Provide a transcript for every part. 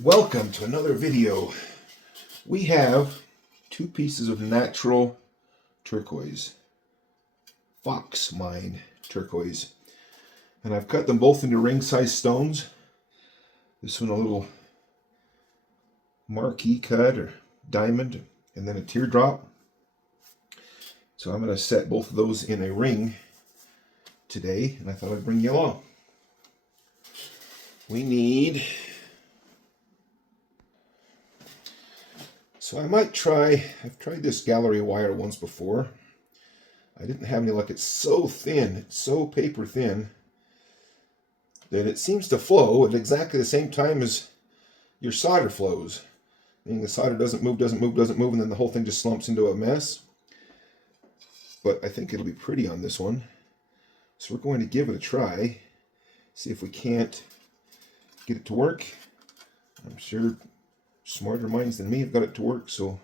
Welcome to another video. We have two pieces of natural turquoise, fox mine turquoise, and I've cut them both into ring-size stones. This one a little marquee cut or diamond, and then a teardrop. So I'm going to set both of those in a ring today, and I thought I'd bring you along. We need... So I might try, I've tried this gallery wire once before. I didn't have any luck. It's so thin, it's so paper thin, that it seems to flow at exactly the same time as your solder flows. Meaning the solder doesn't move, and then the whole thing just slumps into a mess. But I think it'll be pretty on this one. So we're going to give it a try, see if we can't get it to work. I'm sure smarter minds than me have got it to work, so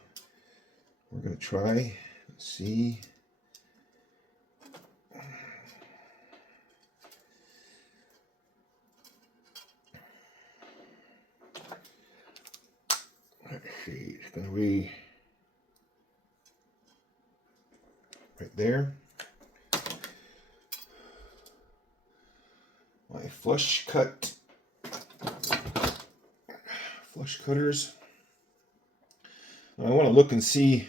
we're going to try and see. Let's see, it's going to be right there. My flush cutters. I want to look and see.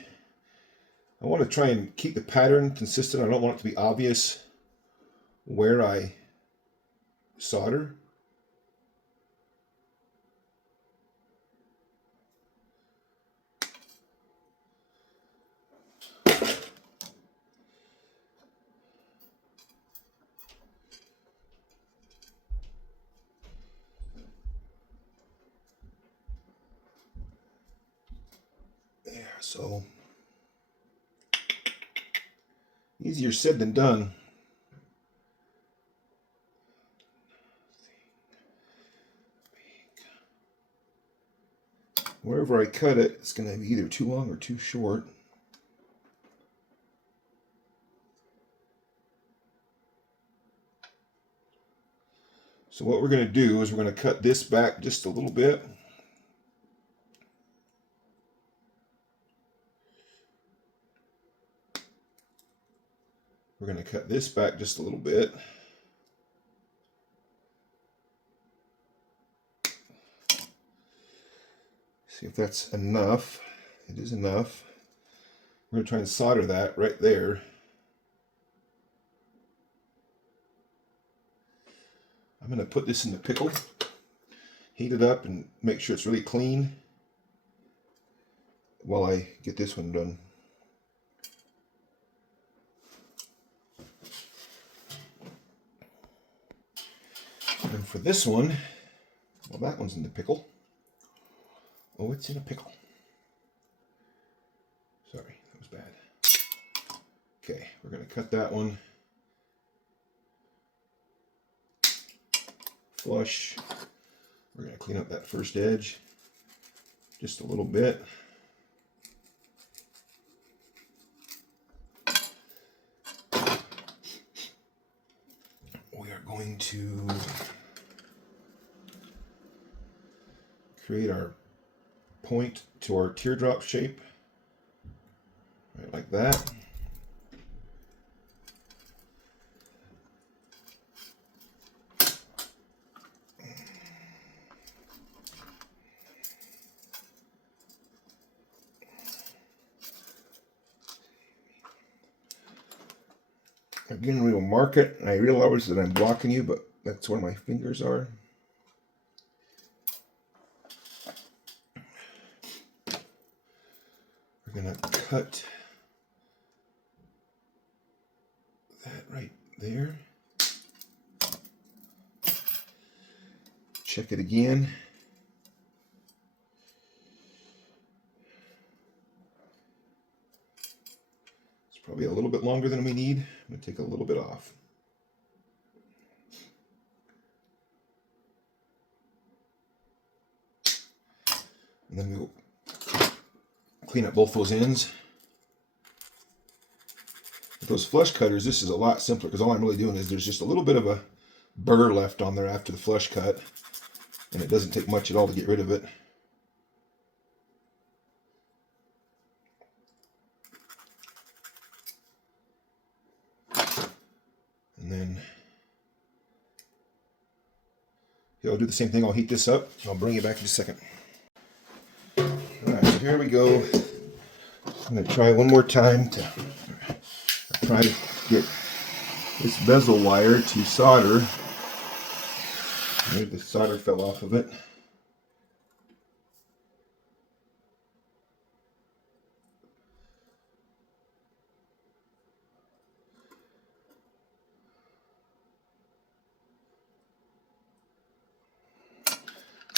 I want to try and keep the pattern consistent. I don't want it to be obvious where I solder. So, easier said than done. Wherever I cut it, it's going to be either too long or too short. So what we're going to do is we're going to cut this back just a little bit. We're going to cut this back just a little bit. See if that's enough. It is enough. We're going to try and solder that right there. I'm going to put this in the pickle, heat it up, and make sure it's really clean while I get this one done. And for this one, well, that one's in the pickle. Oh, it's in a pickle. Sorry, that was bad. Okay, we're going to cut that one flush. We're going to clean up that first edge just a little bit. We are going to create our point to our teardrop shape, right like that. Again, we will mark it, and I realize that I'm blocking you, but that's where my fingers are. We're going to cut that right there. Check it again. It's probably a little bit longer than we need. I'm going to take a little bit off. And then we'll clean up both those ends. With those flush cutters, this is a lot simpler because all I'm really doing is there's just a little bit of a burr left on there after the flush cut. And it doesn't take much at all to get rid of it. And then I'll do the same thing. I'll heat this up. I'll bring it back in a second. Alright, so here we go. I'm going to try one more time to try to get this bezel wire to solder. Maybe the solder fell off of it.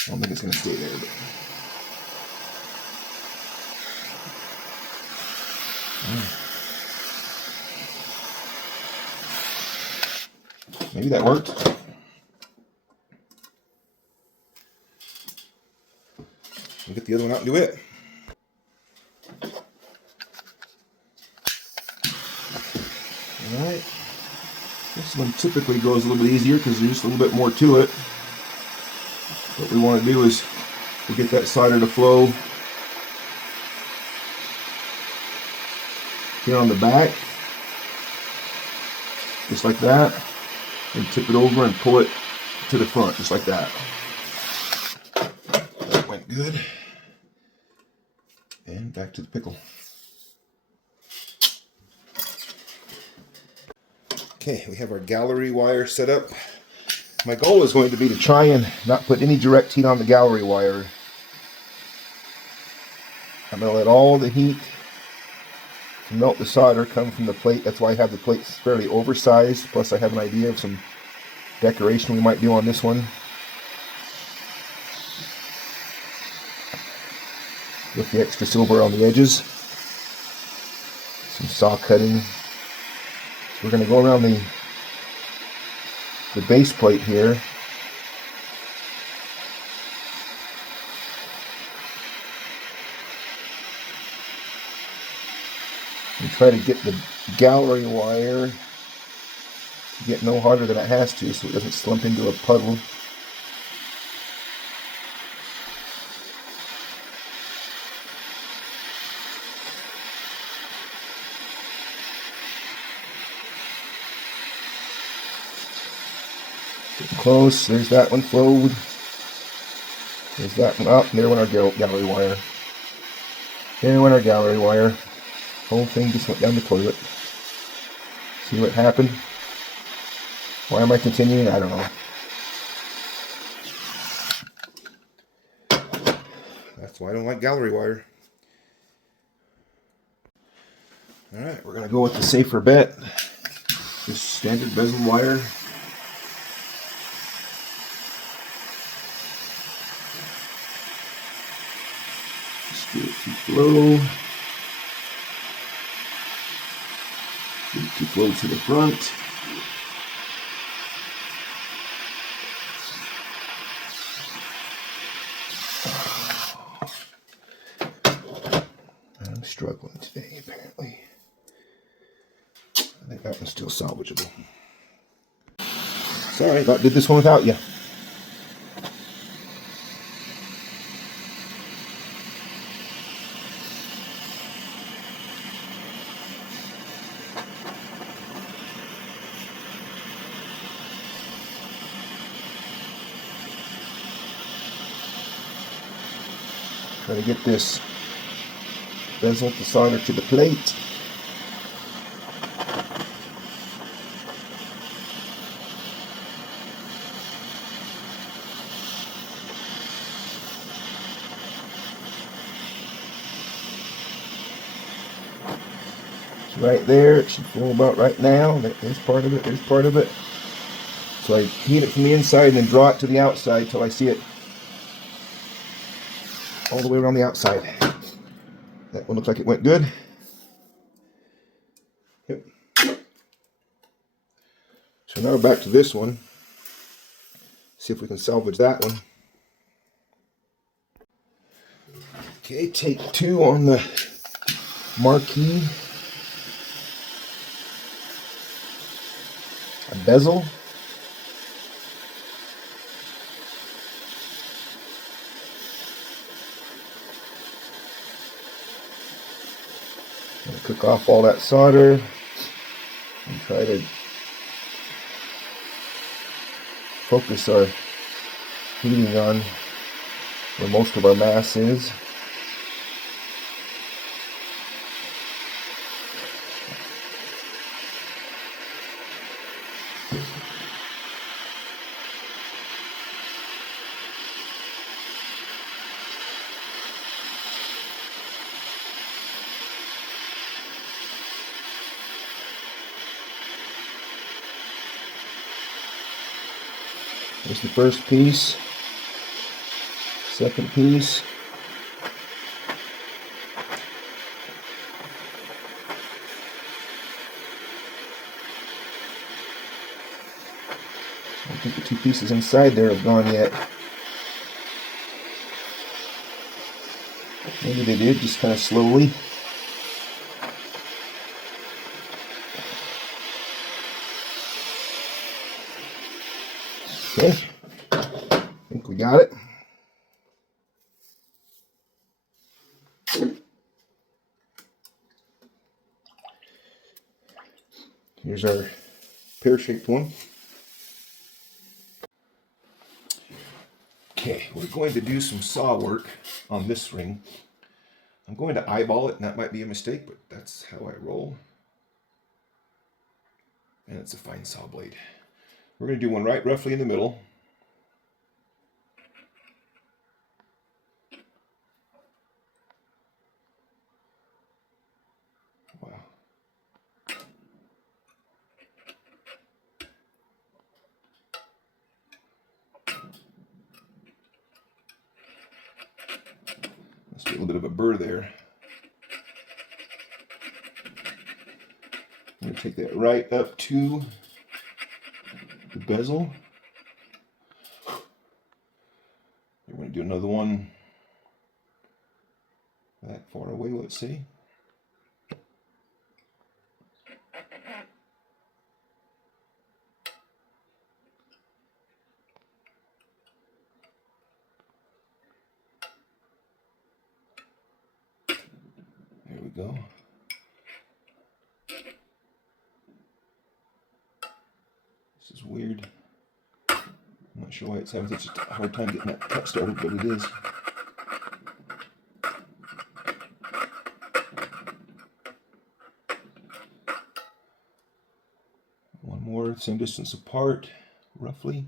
I don't think it's going to stay there. Maybe that worked. We'll get the other one out and do it. Alright. This one typically goes a little bit easier because there's just a little bit more to it. What we want to do is to get that solder to flow here on the back, just like that, and tip it over and pull it to the front, just like that. That went good. And back to the pickle. Okay, we have our gallery wire set up. My goal is going to be to try and not put any direct heat on the gallery wire. I'm going to let all the heat to melt the solder come from the plate. That's why I have the plate fairly oversized. Plus I have an idea of some decoration we might do on this one. With the extra silver on the edges. Some saw cutting. We're going to go around the base plate here. And try to get the gallery wire to get no harder than it has to so it doesn't slump into a puddle. Getting close. There's that one flowed. There's that one up. And there went our gallery wire. There went our gallery wire. Whole thing just went down the toilet. See what happened? Why am I continuing? I don't know. That's why I don't like gallery wire. Alright, we're going to go with the safer bet. Just standard bezel wire. Just get it to flow. Get it to flow to the front. I'm struggling today, apparently. I think that one's still salvageable. Sorry, I did this one without you. Try to get this bezel to solder to the plate. It's right there. It should flow about right now. There's part of it. There's part of it. So I heat it from the inside and then draw it to the outside till I see it all the way around the outside. That one looks like it went good. Yep. So now back to this one. See if we can salvage that one. Okay, take 2 on the marquee. A bezel. Took off all that solder and try to focus our heating on where most of our mass is. There's the first piece, second piece. I don't think the two pieces inside there have gone yet. Maybe they did, just kind of slowly. Okay, I think we got it. Here's our pear-shaped one. Okay, we're going to do some saw work on this ring. I'm going to eyeball it, and that might be a mistake, but that's how I roll. And it's a fine saw blade. We're going to do one right roughly in the middle. Wow. Must be a little bit of a burr there. I'm going to take that right up to the bezel. We're going to do another one that far away, let's see. There we go. This is weird. I'm not sure why it's having such a hard time getting that cut started, but it is. One more, same distance apart, roughly.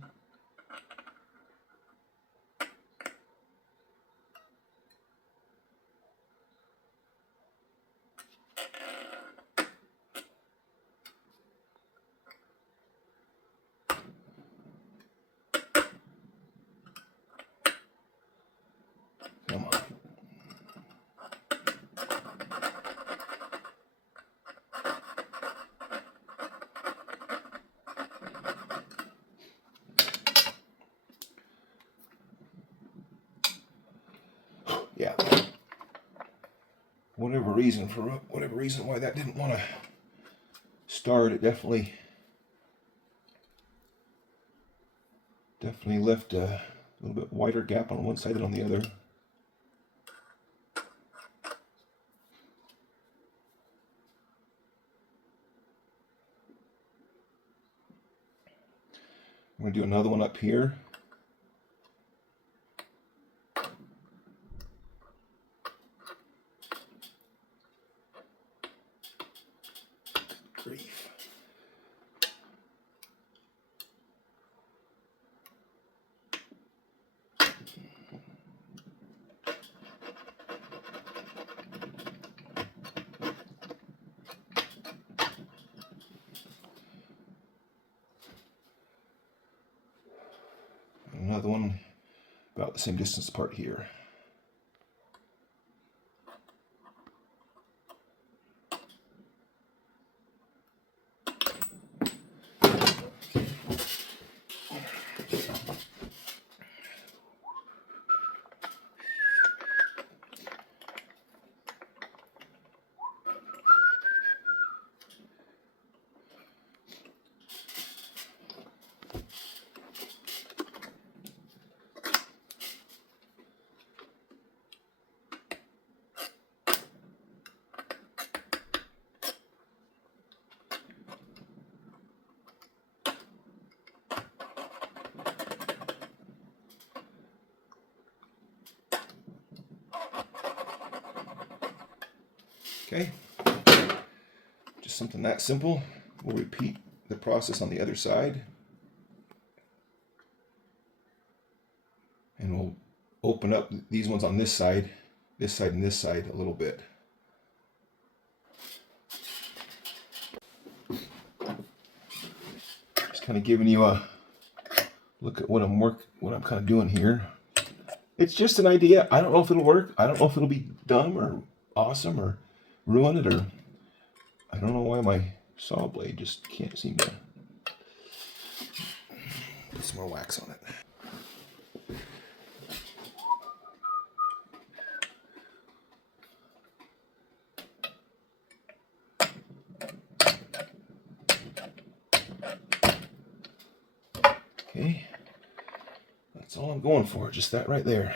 Come on. Yeah. Whatever reason why that didn't want to start, it definitely left a little bit wider gap on one side than on the other. I'm going to do another one up here. Grief. Another one about the same distance apart here. Okay, just something that simple. We'll repeat the process on the other side. And we'll open up these ones on this side, and this side a little bit. Just kind of giving you a look at what I'm kind of doing here. It's just an idea. I don't know if it'll work. I don't know if it'll be dumb or awesome or ruin it, or I don't know why my saw blade just can't seem to put some more wax on it. Okay, that's all I'm going for, just that right there.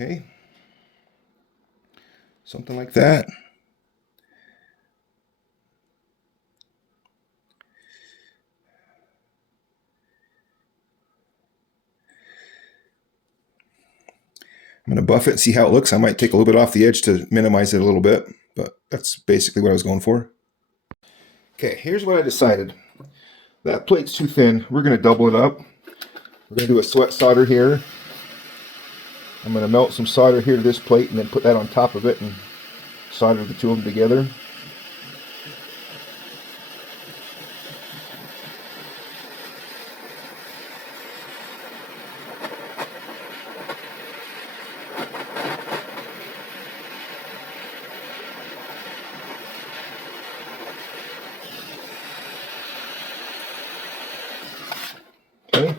Okay, something like that. I'm going to buff it and see how it looks. I might take a little bit off the edge to minimize it a little bit, but that's basically what I was going for. Okay, here's what I decided. That plate's too thin. We're going to double it up. We're going to do a sweat solder here. I'm going to melt some solder here to this plate and then put that on top of it and solder the two of them together. Okay.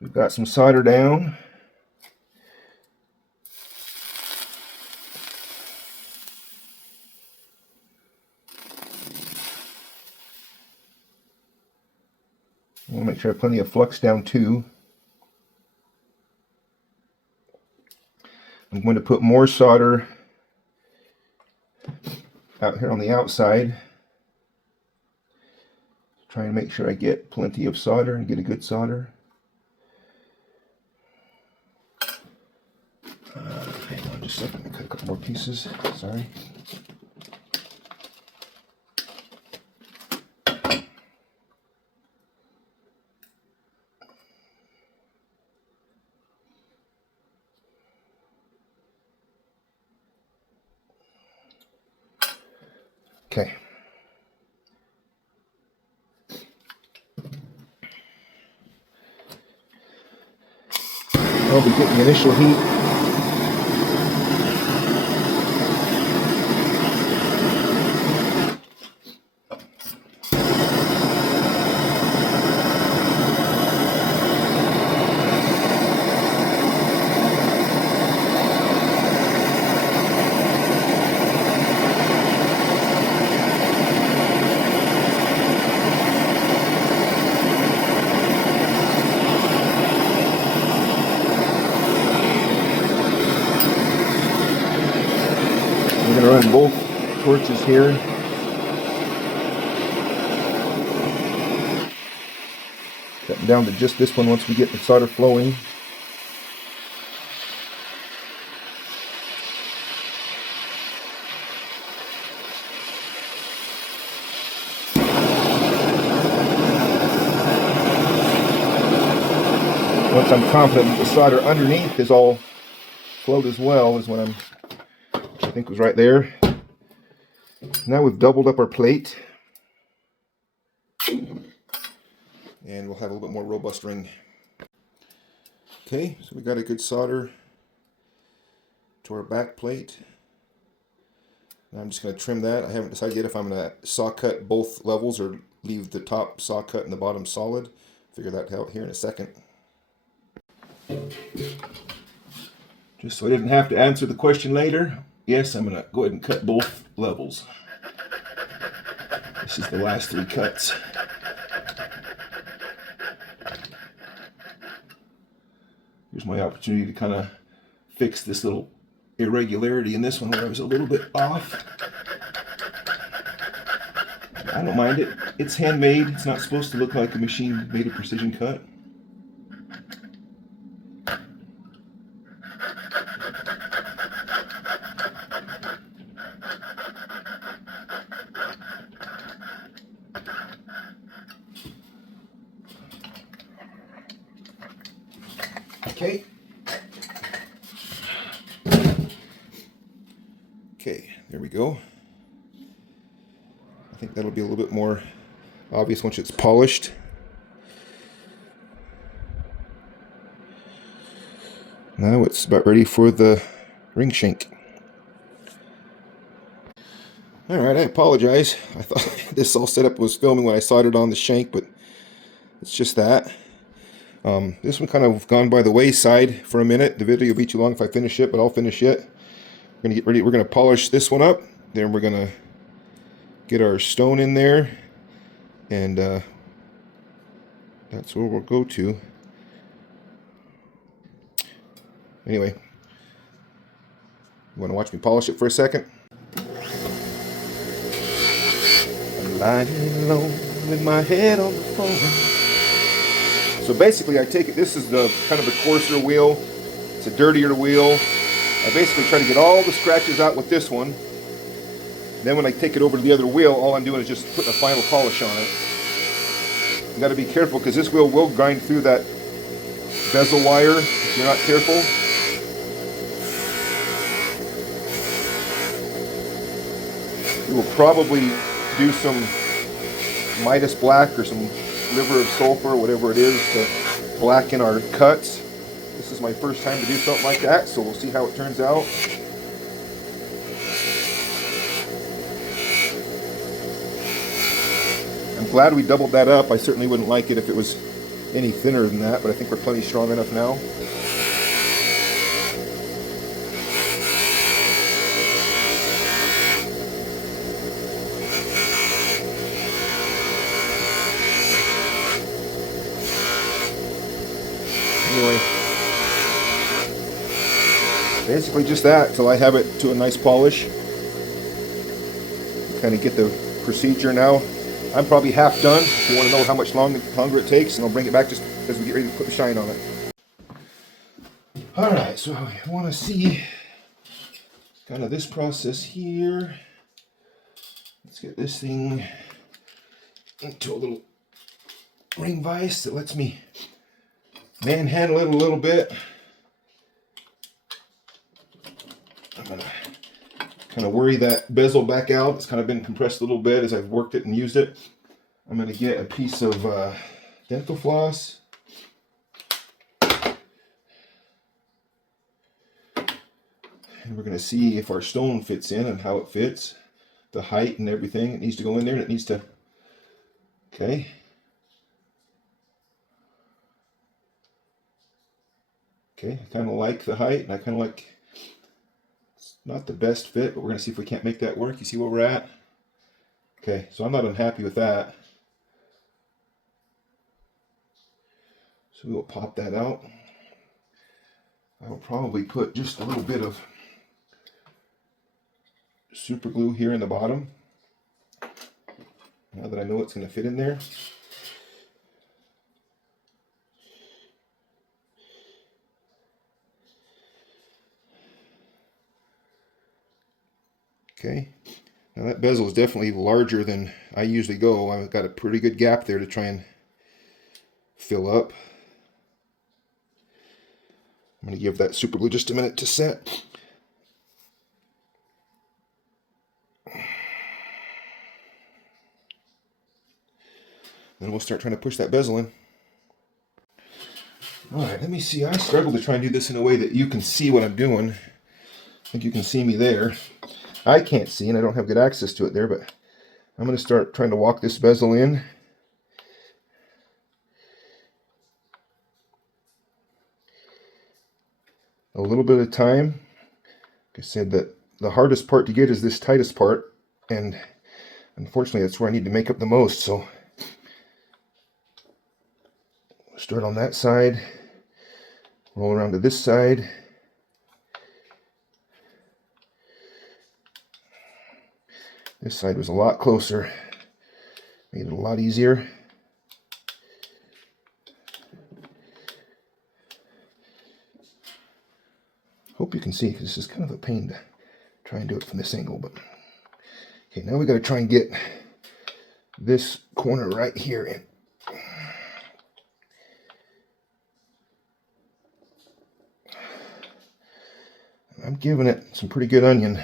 We've got some solder down. I want to make sure I have plenty of flux down too. I'm going to put more solder out here on the outside. Try and make sure I get plenty of solder and get a good solder. Hang on just a second, I'll cut a couple more pieces. Sorry. Okay. I'll be getting the initial heat. We're going to run both torches here. Cutting down to just this one once we get the solder flowing. Once I'm confident that the solder underneath is all flowed as well, is when I think was right there. Now we've doubled up our plate. And we'll have a little bit more robust ring. Okay, so we got a good solder to our back plate. Now I'm just going to trim that. I haven't decided yet if I'm going to saw cut both levels or leave the top saw cut and the bottom solid. Figure that out here in a second. Just so I didn't have to answer the question later, yes, I'm going to go ahead and cut both levels. This is the last 3 cuts. Here's my opportunity to kind of fix this little irregularity in this one where I was a little bit off. I don't mind it. It's handmade. It's not supposed to look like a machine made a precision cut. Okay. Okay, there we go. I think that'll be a little bit more obvious once it's polished. Now it's about ready for the ring shank. Alright, I apologize. I thought this all setup was filming when I soldered on the shank, but it's just that. This one kind of gone by the wayside for a minute. The video will be too long if I finish it, but I'll finish it. We're gonna get ready. We're gonna polish this one up. Then we're gonna get our stone in there, and that's where we'll go to. Anyway, you want to watch me polish it for a second? I'm lying alone with my head on the phone. So basically, I take it. This is the kind of the coarser wheel. It's a dirtier wheel. I basically try to get all the scratches out with this one. Then when I take it over to the other wheel, all I'm doing is just putting a final polish on it. You got to be careful because this wheel will grind through that bezel wire if you're not careful. We will probably do some Midas black or some liver of sulfur, whatever it is, to blacken our cuts. This is my first time to do something like that, so we'll see how it turns out. I'm glad we doubled that up. I certainly wouldn't like it if it was any thinner than that, but I think we're plenty strong enough now. Anyway, basically just that till I have it to a nice polish. Kind of get the procedure now. I'm probably half done. If you want to know how much longer it takes, and I'll bring it back just as we get ready to put the shine on it. Alright, so I want to see kind of this process here. Let's get this thing into a little ring vise that lets me manhandle it a little bit. I'm going to kind of worry that bezel back out. It's kind of been compressed a little bit as I've worked it and used it. I'm going to get a piece of dental floss. And we're going to see if our stone fits in and how it fits. The height and everything. It needs to go in there and it needs to... Okay. Okay, I kind of like the height, and I kind of like, it's not the best fit, but we're going to see if we can't make that work. You see where we're at? Okay, so I'm not unhappy with that. So we'll pop that out. I will probably put just a little bit of super glue here in the bottom. Now that I know it's going to fit in there. Okay, now that bezel is definitely larger than I usually go. I've got a pretty good gap there to try and fill up. I'm going to give that super glue just a minute to set. Then we'll start trying to push that bezel in. Alright, let me see. I struggle to try and do this in a way that you can see what I'm doing. I think you can see me there. I can't see, and I don't have good access to it there, but I'm going to start trying to walk this bezel in. a little bit of time. Like I said, that the hardest part to get is this tightest part, and unfortunately that's where I need to make up the most. So start on that side, roll around to this side. This side was a lot closer, made it a lot easier. Hope you can see, because this is kind of a pain to try and do it from this angle. But okay, now we got to try and get this corner right here in. I'm giving it some pretty good onion.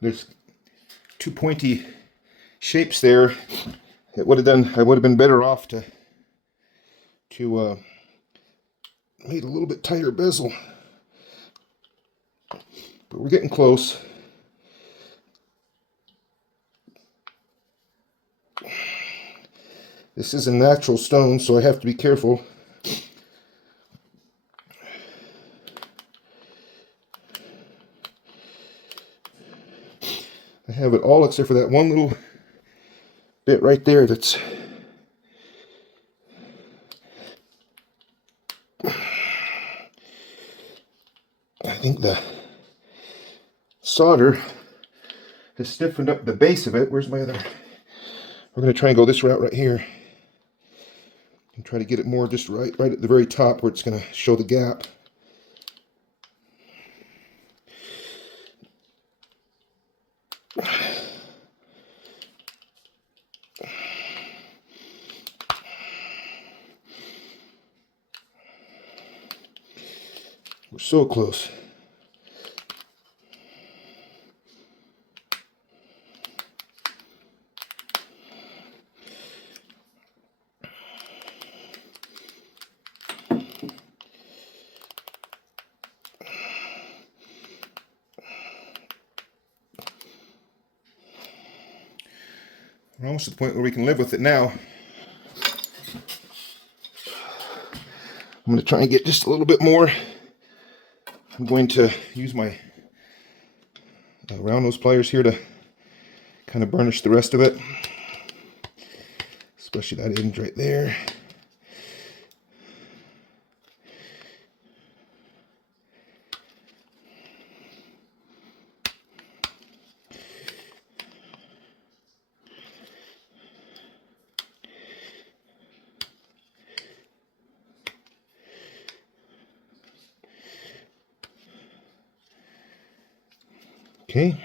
There's two pointy shapes there. It would have done. I would have been better off to made a little bit tighter bezel. But we're getting close. This is a natural stone, so I have to be careful. I have it all except for that one little bit right there that's I think the solder has stiffened up the base of it. Where's my other? We're going to try and go this route right here and try to get it more just right at the very top where it's going to show the gap. We're so close. We're almost at the point where we can live with it now. I'm going to try and get just a little bit more. I'm going to use my round nose pliers here to kind of burnish the rest of it, especially that end right there. Okay.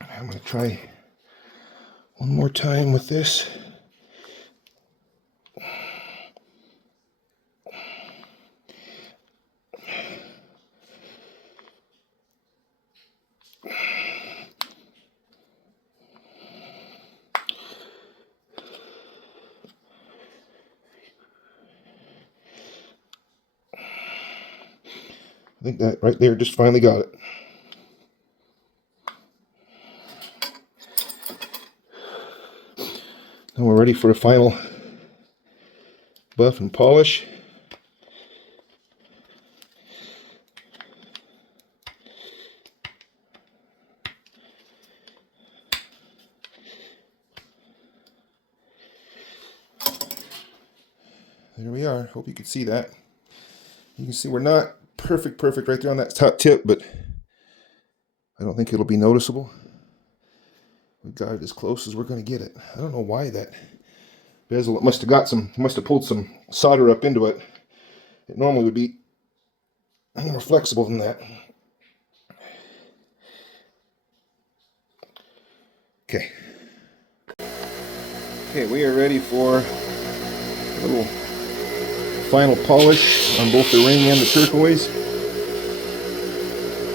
I'm going to try one more time with this. I think that right there just finally got it. Now we're ready for a final buff and polish. There we are. Hope you can see that. You can see we're not perfect right there on that top tip, but I don't think it'll be noticeable. We got it as close as we're going to get it. I don't know why that bezel, it must have pulled some solder up into it. It normally would be more flexible than that. Okay. Okay, we are ready for a little final polish on both the ring and the turquoise.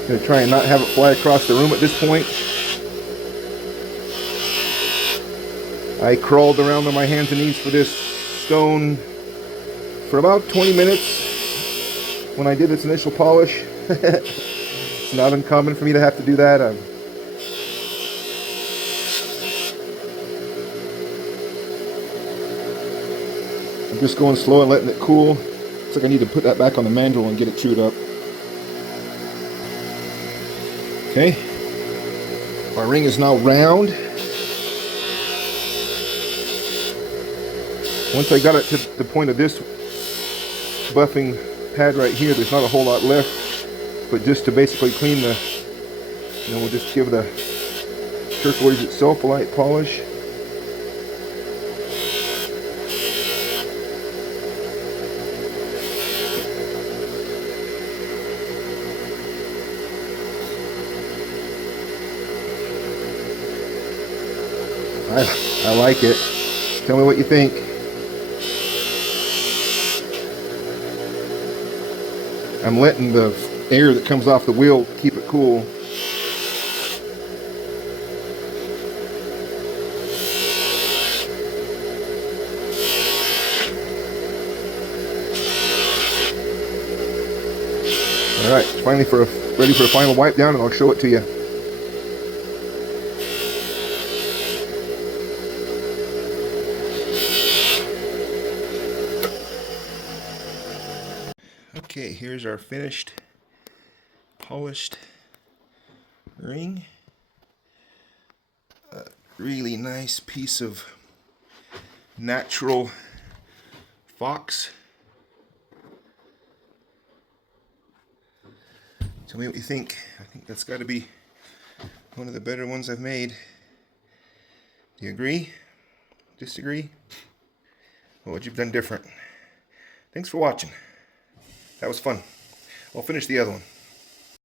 Gonna try and not have it fly across the room at this point. I crawled around on my hands and knees for this stone for about 20 minutes when I did its initial polish. It's not uncommon for me to have to do that. I'm just going slow and letting it cool. Looks like I need to put that back on the mandrel and get it chewed up. Okay, our ring is now round. Once I got it to the point of this buffing pad right here, there's not a whole lot left, but just to basically clean the, we'll just give the turquoise itself a light polish. I like it. Tell me what you think. I'm letting the air that comes off the wheel keep it cool. Alright, finally ready for a final wipe down, and I'll show it to you. Okay, here's our finished, polished ring. A really nice piece of natural fox. Tell me what you think. I think that's got to be one of the better ones I've made. Do you agree? Disagree? What would you have done different? Thanks for watching. That was fun. I'll finish the other one.